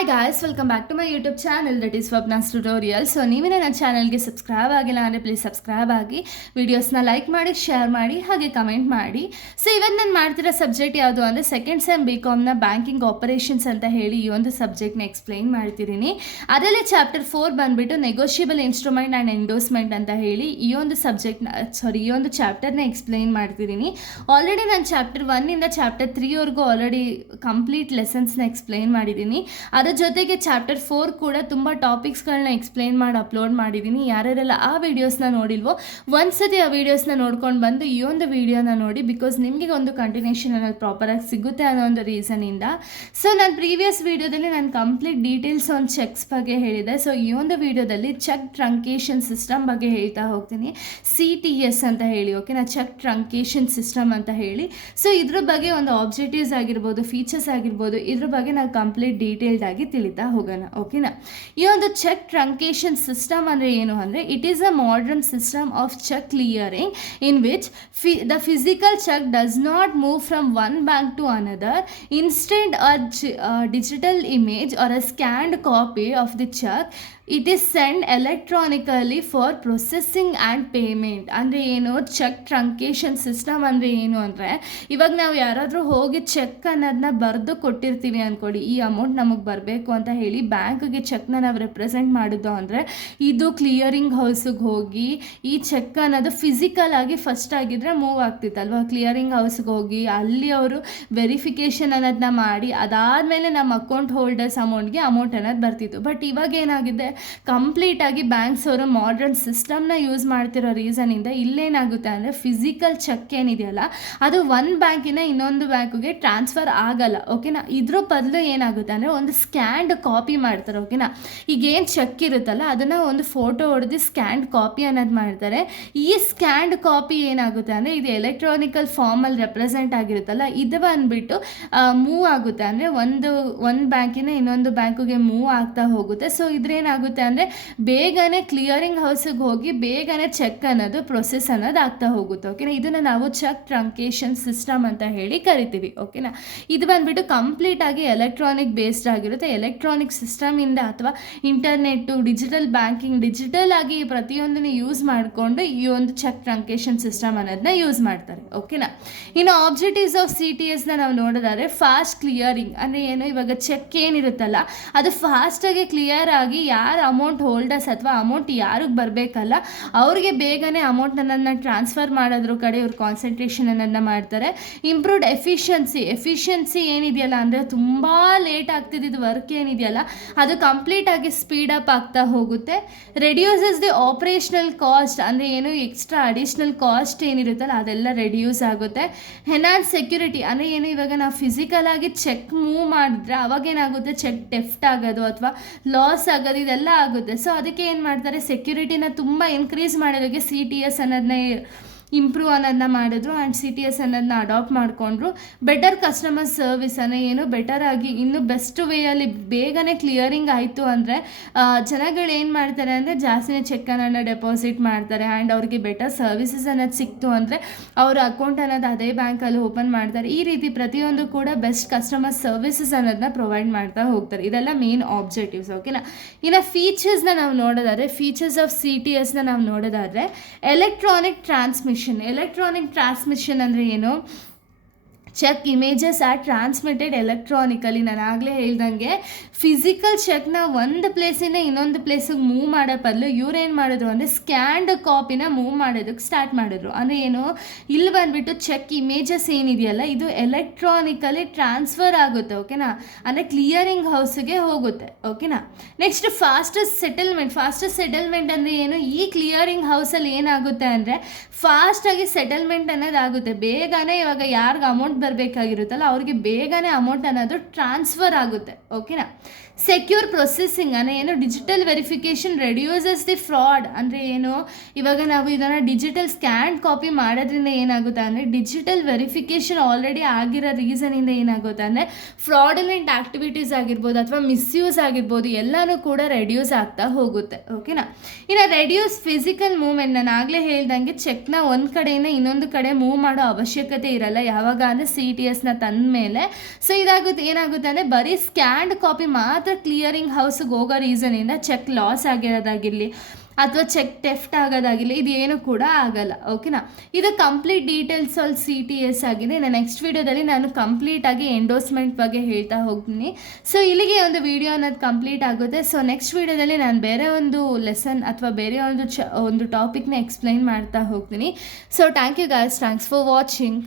Hi guys, welcome back to my YouTube channel that is Swapna's tutorial. So ನೀವೇ ನನ್ನ ಚಾನಲ್ಗೆ subscribe ಆಗಿಲ್ಲ ಅಂದರೆ ಪ್ಲೀಸ್ ಸಬ್ಸ್ಕ್ರೈಬ್ ಆಗಿ, ವಿಡಿಯೋಸ್ನ ಲೈಕ್ ಮಾಡಿ, ಶೇರ್ ಮಾಡಿ, ಹಾಗೆ ಕಮೆಂಟ್ ಮಾಡಿ. ಸೊ ಇವತ್ತು ನಾನು ಮಾಡ್ತಿರೋ ಸಬ್ಜೆಕ್ಟ್ ಯಾವುದು ಅಂದರೆ ಸೆಕೆಂಡ್ ಸೆಮ್ BComನ ಬ್ಯಾಂಕಿಂಗ್ ಆಪರೇಷನ್ಸ್ ಅಂತ ಹೇಳಿ ಈ ಒಂದು ಸಬ್ಜೆಕ್ಟ್ನ ಎಕ್ಸ್ಪ್ಲೈನ್ ಮಾಡ್ತಿದ್ದೀನಿ. ಅದರಲ್ಲಿ ಚಾಪ್ಟರ್ 4 ಬಂದುಬಿಟ್ಟು ನೆಗೋಷಿಯಬಲ್ ಇನ್ಸ್ಟ್ರೂಮೆಂಟ್ ಆ್ಯಂಡ್ ಎಂಡೋಸ್ಮೆಂಟ್ ಅಂತ ಹೇಳಿ ಈ ಒಂದು ಚಾಪ್ಟರ್ನ ಎಕ್ಸ್ಪ್ಲೈನ್ ಮಾಡ್ತಿದ್ದೀನಿ. ಆಲ್ರೆಡಿ ನಾನು ಚಾಪ್ಟರ್ 1ಇಂದ ಚಾಪ್ಟರ್ 3ವರೆಗೂ ಆಲ್ರೆಡಿ ಕಂಪ್ಲೀಟ್ ಲೆಸನ್ಸ್ನ ಎಕ್ಸ್ಪ್ಲೈನ್ ಮಾಡಿದ್ದೀನಿ. ಅದರ ಜೊತೆಗೆ ಚಾಪ್ಟರ್ 4 ಕೂಡ ತುಂಬ ಟಾಪಿಕ್ಸ್ಗಳನ್ನ ಎಕ್ಸ್ಪ್ಲೈನ್ ಮಾಡಿ ಅಪ್ಲೋಡ್ ಮಾಡಿದ್ದೀನಿ. ಯಾರ್ಯಾರೆಲ್ಲ ಆ ವೀಡಿಯೋಸ್ನ ನೋಡಿಲ್ವೋ ಒಂದ್ಸತಿ ಆ ವೀಡಿಯೋಸ್ನ ನೋಡ್ಕೊಂಡು ಬಂದು ಈ ಒಂದು ವೀಡಿಯೋನ ನೋಡಿ, ಬಿಕಾಸ್ ನಿಮಗೆ ಒಂದು ಕಂಟಿನ್ಯೂಷನ್ ಅನ್ನೋದು ಪ್ರಾಪರಾಗಿ ಸಿಗುತ್ತೆ ಅನ್ನೋ ಒಂದು ರೀಸನಿಂದ. ಸೊ ನಾನು ಪ್ರೀವಿಯಸ್ ವೀಡಿಯೋದಲ್ಲಿ ನಾನು ಕಂಪ್ಲೀಟ್ ಡೀಟೇಲ್ಸ್ ಆನ್ ಚೆಕ್ಸ್ ಬಗ್ಗೆ ಹೇಳಿದೆ. ಸೊ ಈ ಒಂದು ವೀಡಿಯೋದಲ್ಲಿ ಚೆಕ್ ಟ್ರಂಕೇಶನ್ ಸಿಸ್ಟಮ್ ಬಗ್ಗೆ ಹೇಳ್ತಾ ಹೋಗ್ತೀನಿ. CTS ಅಂತ ಹೇಳಿ, ಓಕೆನಾ, ಚೆಕ್ ಟ್ರಂಕೇಶನ್ ಸಿಸ್ಟಮ್ ಅಂತ ಹೇಳಿ. ಸೊ ಇದ್ರ ಬಗ್ಗೆ ಒಂದು ಆಬ್ಜೆಕ್ಟಿವ್ಸ್ ಆಗಿರ್ಬೋದು, ಫೀಚರ್ಸ್ ಆಗಿರ್ಬೋದು, ಇದ್ರ ಬಗ್ಗೆ ನಾವು ಕಂಪ್ಲೀಟ್ ಡೀಟೇಲ್ಡ್ ಆಗಿ ತಿಳಿತಾ ಹೋಗೋಣ, ಓಕೆನಾ. ಈ ಒಂದು ಚೆಕ್ ಟ್ರಂಕೇಶನ್ ಸಿಸ್ಟಮ್ ಅಂದರೆ ಏನು ಅಂದರೆ, it is a modern system of cheque clearing in which the physical cheque does not move from one bank to another. Instead a digital image or a scanned copy of the check, it is sent electronically for processing and payment. ಅಂದರೆ ಏನು, check ಟ್ರಂಕೇಶನ್ system ಅಂದರೆ ಏನು ಅಂದರೆ, ಇವಾಗ ನಾವು ಯಾರಾದರೂ ಹೋಗಿ check ಅನ್ನೋದನ್ನ ಬರೆದು ಕೊಟ್ಟಿರ್ತೀವಿ ಅಂದ್ಕೊಳ್ಳಿ, ಈ ಅಮೌಂಟ್ ನಮಗೆ ಬರಬೇಕು ಅಂತ ಹೇಳಿ ಬ್ಯಾಂಕ್ಗೆ ಚೆಕ್ನ ನಾವು ರೆಪ್ರೆಸೆಂಟ್ ಮಾಡಿದ್ದು ಅಂದರೆ, ಇದು ಕ್ಲಿಯರಿಂಗ್ ಹೌಸಿಗೆ ಹೋಗಿ ಈ ಚೆಕ್ ಅನ್ನೋದು ಫಿಸಿಕಲ್ ಆಗಿ ಫಸ್ಟ್ ಆಗಿದ್ರೆ ಮೂವ್ ಆಗ್ತಿತ್ತಲ್ವ, ಕ್ಲಿಯರಿಂಗ್ ಹೌಸ್ಗೆ ಹೋಗಿ ಅಲ್ಲಿ ಅವರು ವೆರಿಫಿಕೇಷನ್ ಅನ್ನೋದನ್ನ ಮಾಡಿ ಅದಾದಮೇಲೆ ನಮ್ಮ ಅಕೌಂಟ್ ಹೋಲ್ಡರ್ಸ್ ಅಮೌಂಟ್ಗೆ ಅಮೌಂಟ್ ಅನ್ನೋದು ಬರ್ತಿತ್ತು. ಬಟ್ ಇವಾಗ ಏನಾಗಿದೆ, ಕಂಪ್ಲೀಟಾಗಿ ಬ್ಯಾಂಕ್ಸ್ ಅವರು ಮಾಡರ್ನ್ ಸಿಸ್ಟಮ್ನ ಯೂಸ್ ಮಾಡ್ತಿರೋ ರೀಸನಿಂದ ಇಲ್ಲೇನಾಗುತ್ತೆ ಅಂದರೆ, ಫಿಸಿಕಲ್ ಚೆಕ್ ಏನಿದೆಯಲ್ಲ ಅದು ಒಂದು ಬ್ಯಾಂಕಿನ ಇನ್ನೊಂದು ಬ್ಯಾಂಕಿಗೆ ಟ್ರಾನ್ಸ್ಫರ್ ಆಗಲ್ಲ, ಓಕೆನಾ. ಇದ್ರ ಬದಲು ಏನಾಗುತ್ತೆ ಅಂದರೆ ಒಂದು ಸ್ಕ್ಯಾನ್ಡ್ ಕಾಪಿ ಮಾಡ್ತಾರೆ, ಓಕೆನಾ. ಈಗೇನು ಚೆಕ್ ಇರುತ್ತಲ್ಲ ಅದನ್ನು ಒಂದು ಫೋಟೋ ಹೊಡೆದು ಸ್ಕ್ಯಾನ್ಡ್ ಕಾಪಿ ಅನ್ನೋದು ಮಾಡ್ತಾರೆ. ಈ ಸ್ಕ್ಯಾನ್ಡ್ ಕಾಪಿ ಏನಾಗುತ್ತೆ ಅಂದರೆ, ಇದು ಎಲೆಕ್ಟ್ರಾನಿಕಲ್ ಫಾರ್ಮಲ್ಲಿ ರೆಪ್ರೆಸೆಂಟ್ ಆಗಿರುತ್ತಲ್ಲ, ಇದು ಬಂದುಬಿಟ್ಟು ಮೂವ್ ಆಗುತ್ತೆ ಅಂದರೆ ಒಂದು ಬ್ಯಾಂಕಿನ ಇನ್ನೊಂದು ಬ್ಯಾಂಕಿಗೆ ಮೂವ್ ಆಗ್ತಾ ಹೋಗುತ್ತೆ. ಸೊ ಇದ್ರೇನಾಗುತ್ತೆ ಅಂದರೆ, ಬೇಗನೆ ಕ್ಲಿಯರಿಂಗ್ ಹೌಸಿಗೆ ಹೋಗಿ ಬೇಗನೆ ಚೆಕ್ ಅನ್ನೋದು ಪ್ರೊಸೆಸ್ ಅನ್ನೋದು ಆಗ್ತಾ ಹೋಗುತ್ತೆ, ಓಕೆನಾ. ಇದನ್ನು ನಾವು ಚೆಕ್ ಟ್ರಂಕೇಶನ್ ಸಿಸ್ಟಮ್ ಅಂತ ಹೇಳಿ ಕರಿತೀವಿ, ಓಕೆನಾ. ಇದು ಬಂದುಬಿಟ್ಟು ಕಂಪ್ಲೀಟಾಗಿ ಎಲೆಕ್ಟ್ರಾನಿಕ್ ಬೇಸ್ಡ್ ಆಗಿರುತ್ತೆ. ಎಲೆಕ್ಟ್ರಾನಿಕ್ ಸಿಸ್ಟಮಿಂದ ಅಥವಾ ಇಂಟರ್ನೆಟ್ಟು, ಡಿಜಿಟಲ್ ಬ್ಯಾಂಕಿಂಗ್, ಡಿಜಿಟಲ್ ಆಗಿ ಪ್ರತಿಯೊಂದನ್ನು ಯೂಸ್ ಮಾಡಿಕೊಂಡು ಈ ಒಂದು ಚೆಕ್ ಟ್ರಂಕೇಶನ್ ಸಿಸ್ಟಮ್ ಅನ್ನೋದನ್ನ ಯೂಸ್ ಮಾಡ್ತಾರೆ, ಓಕೆನಾ. ಇನ್ನು ಆಬ್ಜೆಕ್ಟಿವ್ಸ್ ಆಫ್ CTSನ ನಾವು ನೋಡೋದಾದ್ರೆ, ಫಾಸ್ಟ್ ಕ್ಲಿಯರಿಂಗ್ ಅಂದರೆ ಏನು, ಇವಾಗ ಚೆಕ್ ಏನಿರುತ್ತಲ್ಲ ಅದು ಫಾಸ್ಟಾಗಿ ಕ್ಲಿಯರ್ ಆಗಿ ಯಾರು ಅಮೌಂಟ್ ಹೋಲ್ಡರ್ಸ್ ಅಥವಾ ಅಮೌಂಟ್ ಯಾರಿಗೆ ಬರಬೇಕಲ್ಲ ಅವ್ರಿಗೆ ಬೇಗನೆ ಅಮೌಂಟನ್ನು ಟ್ರಾನ್ಸ್ಫರ್ ಮಾಡೋದ್ರ ಕಡೆ ಇವ್ರು ಕಾನ್ಸಂಟ್ರೇಷನ್ ಅನ್ನೋದನ್ನ ಮಾಡ್ತಾರೆ. ಇಂಪ್ರೂವ್ಡ್ ಎಫಿಷಿಯನ್ಸಿ ಏನಿದೆಯಲ್ಲ ಅಂದರೆ, ತುಂಬ ಲೇಟ್ ಆಗ್ತಿದ್ದು ವರ್ಕ್ ಏನಿದೆಯಲ್ಲ ಅದು ಕಂಪ್ಲೀಟಾಗಿ ಸ್ಪೀಡಪ್ ಆಗ್ತಾ ಹೋಗುತ್ತೆ. ರೆಡ್ಯೂಸಸ್ ದಿ ಆಪ್ರೇಷನಲ್ ಕಾಸ್ಟ್ ಅಂದರೆ ಏನು, ಎಕ್ಸ್ಟ್ರಾ ಅಡಿಷ್ನಲ್ ಕಾಸ್ಟ್ ಏನಿರುತ್ತಲ್ಲ ಅದೆಲ್ಲ ರೆಡ್ಯೂಸ್ ಆಗುತ್ತೆ. ಎನ್ಹಾನ್ಸ್ ಸೆಕ್ಯೂರಿಟಿ ಅಂದರೆ ಏನು, ಇವಾಗ ನಾವು ಫಿಸಿಕಲ್ ಆಗಿ ಚೆಕ್ ಮೂವ್ ಮಾಡಿದ್ರೆ ಅವಾಗೇನಾಗುತ್ತೆ, ಚೆಕ್ ಡೆಫ್ಟ್ ಆಗೋದು ಅಥವಾ ಲಾಸ್ ಆಗೋದು ಇದೆಲ್ಲ ಆಗುತ್ತೆ. ಸೊ ಅದಕ್ಕೆ ಏನು ಮಾಡ್ತಾರೆ, ಸೆಕ್ಯೂರಿಟಿನ ತುಂಬ ಇನ್ಕ್ರೀಸ್ ಮಾಡೋದಕ್ಕೆ CTS ಅನ್ನೋದನ್ನ ಇಂಪ್ರೂವ್ ಅನ್ನೋದನ್ನ ಮಾಡಿದ್ರು ಆ್ಯಂಡ್ CTS ಅನ್ನೋದನ್ನ ಅಡಾಪ್ಟ್ ಮಾಡಿಕೊಂಡ್ರು. ಬೆಟರ್ ಕಸ್ಟಮರ್ ಸರ್ವಿಸ್ ಅಂದರೆ ಏನು, ಬೆಟರ್ ಆಗಿ ಇನ್ನೂ ಬೆಸ್ಟ್ ವೇಯಲ್ಲಿ ಬೇಗನೆ ಕ್ಲಿಯರಿಂಗ್ ಆಯಿತು ಅಂದರೆ ಜನಗಳು ಏನು ಮಾಡ್ತಾರೆ ಅಂದರೆ ಜಾಸ್ತಿನೇ ಚೆಕ್ಕನ್ನು ಡೆಪಾಸಿಟ್ ಮಾಡ್ತಾರೆ ಆ್ಯಂಡ್ ಅವ್ರಿಗೆ ಬೆಟರ್ ಸರ್ವಿಸಸ್ ಅನ್ನೋದು ಸಿಕ್ತು ಅಂದರೆ ಅವ್ರ ಅಕೌಂಟ್ ಅನ್ನೋದು ಅದೇ ಬ್ಯಾಂಕಲ್ಲಿ ಓಪನ್ ಮಾಡ್ತಾರೆ. ಈ ರೀತಿ ಪ್ರತಿಯೊಂದು ಕೂಡ ಬೆಸ್ಟ್ ಕಸ್ಟಮರ್ ಸರ್ವಿಸಸ್ ಅನ್ನೋದನ್ನ ಪ್ರೊವೈಡ್ ಮಾಡ್ತಾ ಹೋಗ್ತಾರೆ. ಇದೆಲ್ಲ ಮೇನ್ ಆಬ್ಜೆಕ್ಟಿವ್ಸ್, ಓಕೆನಾ. ಇನ್ನು ಫೀಚರ್ಸ್ನ ನಾವು ನೋಡೋದಾದರೆ, ಫೀಚರ್ಸ್ ಆಫ್ CTSನ ನಾವು ನೋಡೋದಾದರೆ, ಎಲೆಕ್ಟ್ರಾನಿಕ್ ಟ್ರಾನ್ಸ್ಮಿಷನ್ ಅಂದರೆ ಏನು, cheque images are transmitted electronically. ನಾನು ಆಗಲೇ ಹೇಳ್ದಂಗೆ ಫಿಸಿಕಲ್ ಚೆಕ್ನ ಒಂದು ಪ್ಲೇಸಿಂದ ಇನ್ನೊಂದು ಪ್ಲೇಸಿಗೆ ಮೂವ್ ಮಾಡೋ ಬದಲು ಇವ್ರೇನು ಮಾಡಿದ್ರು ಅಂದರೆ ಸ್ಕ್ಯಾನ್ಡ್ ಕಾಪಿನ ಮೂವ್ ಮಾಡೋದಕ್ಕೆ ಸ್ಟಾರ್ಟ್ ಮಾಡಿದ್ರು. ಅಂದರೆ ಏನು, ಇಲ್ಲಿ ಬಂದುಬಿಟ್ಟು ಚೆಕ್ ಇಮೇಜಸ್ ಏನಿದೆಯಲ್ಲ ಇದು ಎಲೆಕ್ಟ್ರಾನಿಕಲಿ ಟ್ರಾನ್ಸ್ಫರ್ ಆಗುತ್ತೆ, ಓಕೆನಾ. ಅಂದರೆ ಕ್ಲಿಯರಿಂಗ್ ಹೌಸಿಗೆ ಹೋಗುತ್ತೆ, ಓಕೆನಾ. ನೆಕ್ಸ್ಟ್ ಫಾಸ್ಟೆಸ್ಟ್ ಸೆಟಲ್ಮೆಂಟ್ ಅಂದರೆ ಏನು, ಈ ಕ್ಲಿಯರಿಂಗ್ ಹೌಸಲ್ಲಿ ಏನಾಗುತ್ತೆ ಅಂದರೆ ಫಾಸ್ಟಾಗಿ ಸೆಟಲ್ಮೆಂಟ್ ಅನ್ನೋದಾಗುತ್ತೆ. ಬೇಗನೆ ಇವಾಗ ಯಾರಿಗೆ ಅಮೌಂಟ್ ಬರಬೇಕಾಗಿರುತ್ತಲ್ಲ ಅವ್ರಿಗೆ ಬೇಗನೆ ಅಮೌಂಟ್ ಅನ್ನೋದು ಟ್ರಾನ್ಸ್ಫರ್ ಆಗುತ್ತೆ, ಓಕೆನಾ. ಸೆಕ್ಯೂರ್ ಪ್ರೊಸೆಸಿಂಗ್ ಅಂದರೆ ಏನು, digital verification reduces the fraud ಅಂದರೆ ಏನು, ಇವಾಗ ನಾವು ಇದನ್ನು ಡಿಜಿಟಲ್ ಸ್ಕ್ಯಾನ್ ಕಾಪಿ ಮಾಡೋದ್ರಿಂದ ಏನಾಗುತ್ತೆ ಅಂದರೆ ಡಿಜಿಟಲ್ ವೆರಿಫಿಕೇಷನ್ ಆಲ್ರೆಡಿ ಆಗಿರೋ ರೀಸನಿಂದ ಏನಾಗುತ್ತೆ ಅಂದರೆ ಫ್ರಾಡುಲೆಂಟ್ ಆ್ಯಕ್ಟಿವಿಟೀಸ್ ಆಗಿರ್ಬೋದು ಅಥವಾ ಮಿಸ್ಯೂಸ್ ಆಗಿರ್ಬೋದು ಎಲ್ಲನೂ ಕೂಡ ರೆಡ್ಯೂಸ್ ಆಗ್ತಾ ಹೋಗುತ್ತೆ, ಓಕೆನಾ. ಇನ್ನು ರೆಡ್ಯೂಸ್ ಫಿಸಿಕಲ್ ಮೂವ್ಮೆಂಟ್, ನಾನು ಆಗಲೇ ಹೇಳ್ದಂಗೆ ಚೆಕ್ನ ಒಂದು ಕಡೆಯಿಂದ ಇನ್ನೊಂದು ಕಡೆ ಮೂವ್ ಮಾಡೋ ಅವಶ್ಯಕತೆ ಇರಲ್ಲ ಯಾವಾಗ ಅಂದರೆ CTSನ ತಂದ ಮೇಲೆ. ಸೊ ಇದಾಗುತ್ತೆ, ಏನಾಗುತ್ತೆ ಅಂದರೆ ಬರೀ ಸ್ಕ್ಯಾನ್ಡ್ ಕಾಪಿ ಮಾತ್ರ ಕ್ಲಿಯರಿಂಗ್ ಹೌಸ್ಗೆ ಹೋಗೋ ರೀಸನಿಂದ ಚೆಕ್ ಲಾಸ್ ಆಗಿರೋದಾಗಿರಲಿ ಅಥವಾ ಚೆಕ್ ಟೆಫ್ಟ್ ಆಗೋದಾಗಿರಲಿ ಇದೇನು ಕೂಡ ಆಗಲ್ಲ. ಓಕೆನಾ, ಇದು ಕಂಪ್ಲೀಟ್ ಡೀಟೇಲ್ಸ್ ಅಲ್ಲಿ CTS ಆಗಿದೆ. ನಾನು ನೆಕ್ಸ್ಟ್ ವೀಡಿಯೋದಲ್ಲಿ ನಾನು ಕಂಪ್ಲೀಟಾಗಿ ಎಂಡೋಸ್ಮೆಂಟ್ ಬಗ್ಗೆ ಹೇಳ್ತಾ ಹೋಗ್ತೀನಿ. ಸೊ ಇಲ್ಲಿಗೆ ಒಂದು ವಿಡಿಯೋ ಅನ್ನೋದು ಕಂಪ್ಲೀಟ್ ಆಗುತ್ತೆ. ಸೊ ನೆಕ್ಸ್ಟ್ ವೀಡಿಯೋದಲ್ಲಿ ನಾನು ಬೇರೆ ಒಂದು ಲೆಸನ್ ಅಥವಾ ಬೇರೆ ಒಂದು ಟಾಪಿಕ್ನ ಎಕ್ಸ್ಪ್ಲೈನ್ ಮಾಡ್ತಾ ಹೋಗ್ತೀನಿ. So thank you guys, thanks for watching.